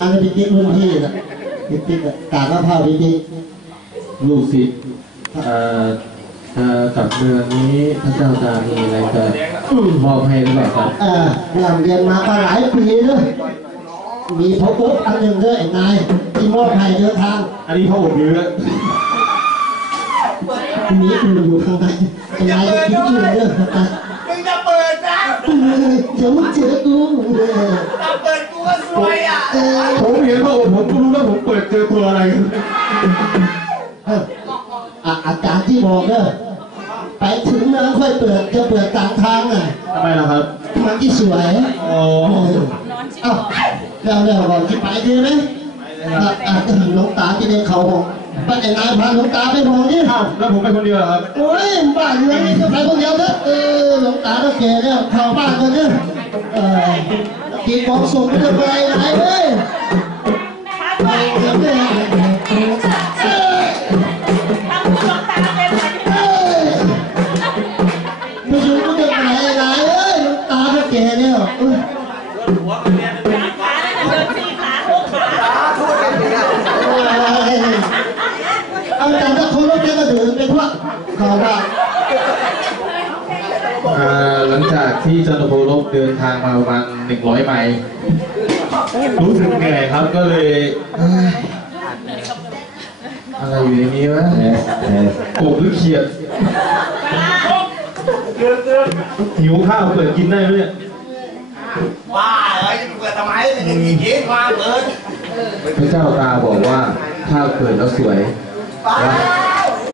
อันนี้พี่ติ๊กรุ่นพี่นะพี่ติ๊กกาดมะพร้าวพี่ติ๊กลูกศิษย์กับเมืองนี้พระเจ้าจะมีอะไรจะมอบให้หรือเปล่าครับเรียนมาก็หลายปีเลยมีพระอุ๊บอันหนึ่งด้วยไอ้นายที่มอบให้เดินทางอันนี้พระอบเยอะมีอยู่ข้างในไอ้นายจะกินอยู่เด้อมึงจะเปิดนะเดี๋ยวมึงเจอกูถ้าเปิดกูก็ซวยอ่ะผมเห็นพระอบผมก็รู้ว่าผมเปิดเจอตัวอะไรอาจารย์ที่บอกเด้อไปถึงแล้วค่อยเปิดจะเปิดกลางทางอ่ะทำไมล่ะครับมันที่สวยอ๋อเอ้าแล้วก่อนที่ไปดีไหมหลวงตาที่เดินเขาบอกป้าไอ้นายพาหลวงตาไปมองนี่แล้วผมไปคนเดียวครับโอ้ยบ้านเรือนนี่ก็ไปคนเดียวเถอะหลวงตาก็แก่แล้วเข้าบ้านกันเถอะกินของส่งไม่ได้ไปไหนเลยไม่รู้ก็จะไปไหนเลยหลวงตาก็แก่แล้วเอาแต่ถ้าคนรถแกก็เดินเป็นพวกเขาว่าหลังจากที่จันทโพลบเดินทางมาประมาณ100 ไมล์รู้สึกเหนื่อยครับก็เลยอะไรอยู่ในนี้วะกบหรือเขียดหิวข้าวเปิดกินได้ไหมเนี่ยว้าเอ้ยจะเปิดทำไมมันจะมีเย็นมาเปิดพระเจ้าตาบอกว่าถ้าเปิดแล้วสวย